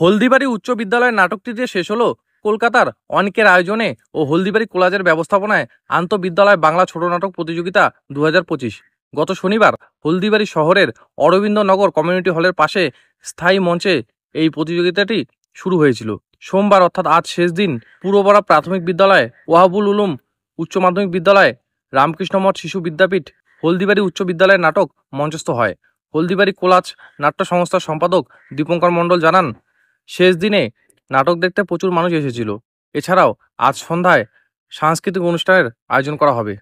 হলদিবাড়ি উচ্চ বিদ্যালয়ের নাটকটি দিয়ে শেষ হলো কলকাতার অনেকের আয়োজনে ও হলদিবাড়ি কলেজের ব্যবস্থাপনায় আন্তঃবিদ্যালয় বাংলা ছোট নাটক প্রতিযোগিতা 2025। গত শনিবার হলদিবাড়ি শহরের অরবিন্দনগর কমিউনিটি হলের পাশে স্থায়ী মঞ্চে এই প্রতিযোগিতাটি শুরু হয়েছিল। সোমবার অর্থাৎ আজ শেষ দিন পূর্বপাড়া প্রাথমিক বিদ্যালয়, ওয়াহাবুল উলুম উচ্চ মাধ্যমিক বিদ্যালয়, রামকৃষ্ণ মঠ শিশু বিদ্যাপীঠ, হলদিবাড়ি উচ্চ বিদ্যালয়ের নাটক মঞ্চস্থ হয়। হলদিবাড়ি কোলাজ নাট্য সংস্থার সম্পাদক দীপঙ্কর মণ্ডল জানান, শেষ দিনে নাটক দেখতে প্রচুর মানুষ এসেছিল। এছাড়াও আজ সন্ধ্যায় সাংস্কৃতিক অনুষ্ঠানের আয়োজন করা হবে।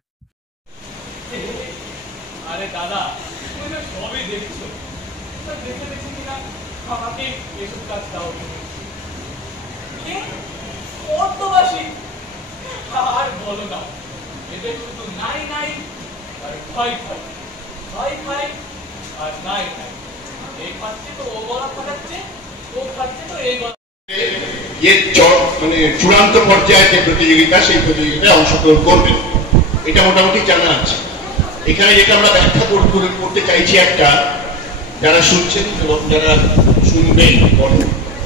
চূড়ান্ত পর্যায়ের যে প্রতিযোগিতা, সেই প্রতিযোগিতায় অংশগ্রহণ করবেন, এটা মোটামুটি জানা আছে। এখানে যেটা আমরা ব্যাখ্যা করতে চাইছি, একটা যারা শুনছেন এবং যারা শুনবেন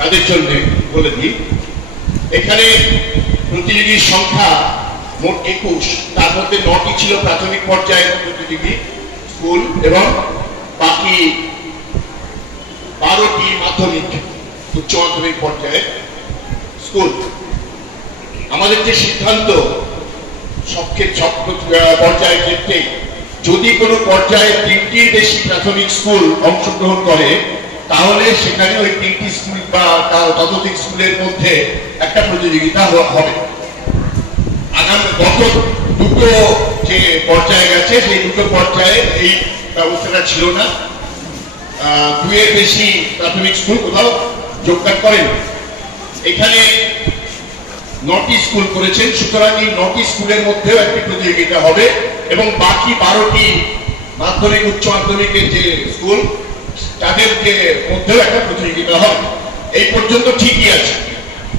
তাদের জন্য বলে দিই, এখানে প্রতিযোগীর সংখ্যা মোট 21। তার মধ্যে 9টি ছিল প্রাথমিক পর্যায়ের প্রতিযোগী স্কুল এবং বাকি 12টি মাধ্যমিক উচ্চ মাধ্যমিক পর্যায়ের স্কুল। আমাদের যে সিদ্ধান্ত, সব পর্যায়ের ক্ষেত্রে যদি কোনো পর্যায়ে 3টির বেশি প্রাথমিক স্কুল অংশগ্রহণ করে, তাহলে সেখানে ওই 3টি স্কুল বা ততোধিক স্কুলের মধ্যে একটা প্রতিযোগিতা হবে। গত দুটো যে পর্যায়ে গেছে, সেই দুটো পর্যায়ে এই ব্যবস্থাটা ছিল না। 2-এর বেশি প্রাথমিক স্কুল কোথাও যোগদান করেন। এখানে 9টি স্কুল করেছেন, সুতরাং এই 9টি স্কুলের মধ্যেও একটি প্রতিযোগিতা হবে এবং বাকি 12টি মাধ্যমিক উচ্চ মাধ্যমিকের যে স্কুল, তাদের মধ্যেও একটা প্রতিযোগিতা হবে। এই পর্যন্ত ঠিকই আছে,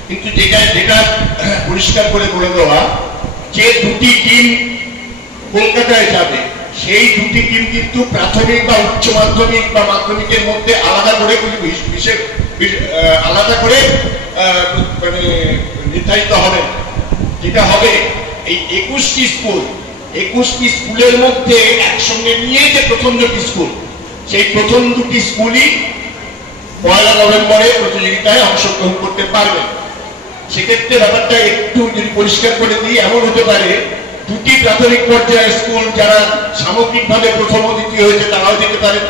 কিন্তু যেটা পরিষ্কার করে বলে দেওয়া, যে 2টি টিম কলকাতায় যাবে, সেই 2টি টিম কিন্তু প্রাথমিক বা উচ্চ মাধ্যমিক বা মাধ্যমিকের মধ্যে আলাদা করে মানে নির্ধারিত হবে। যেটা হবে, এই 21টি স্কুলের মধ্যে একসঙ্গে নিয়ে যে প্রথম 2টি স্কুল, সেই প্রথম 2টি স্কুলই 1 নভেম্বরে প্রতিযোগিতায় অংশগ্রহণ করতে পারবে। সেক্ষেত্রে ব্যাপারটা একটু যদি পরিষ্কার করে দিই, এমন হতে পারে 2টি প্রাথমিক পর্যায়ের স্কুল যারা সামগ্রিকভাবে প্রথম ও দ্বিতীয় হয়েছে, তারাও যেতে পারেন।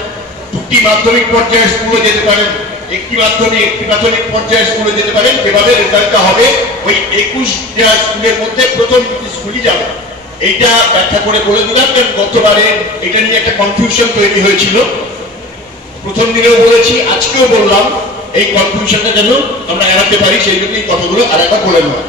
2টি মাধ্যমিক পর্যায়ের স্কুলে যেতে পারেন, একটি প্রাথমিক পর্যায়ের স্কুলে যেতে পারেন। এভাবে রেজাল্টটা হবে ওই 21টা স্কুলের মধ্যে প্রথম 2টি স্কুলই যাবে। এইটা ব্যাখ্যা করে বলে দিলাম, কারণ গতবারে এটা নিয়ে একটা কনফিউশন তৈরি হয়েছিল। প্রথম দিনেও বলেছি, আজকেও বললাম, এই কনফিউশনটা যেন আমরা এড়াতে পারি, সেই জন্য এই কথাগুলো আর একবার বলে নেওয়া।